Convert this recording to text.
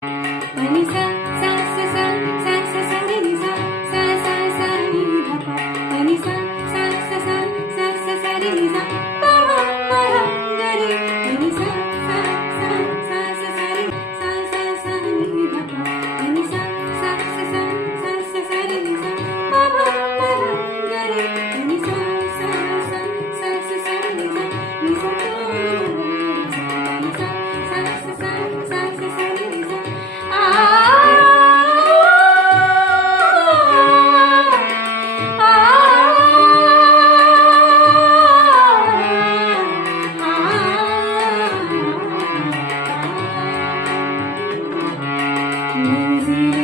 Pani sa sa sa sa sa sa sa re ni sa sa sa sa ni dha pa. Pani sa sa sa sa sa sa sa re ni sa pa ma ma ga re. Pani sa sa sa sa sa sa re sa sa sa ni dha pa. Pani sa sa sa sa sa sa sa re ni sa pa ma ma ga re. Pani sa sa sa sa sa sa re ni sa ni sa pa ma ga re. Pani sa sa sa sa sa sa sa re ni sa Music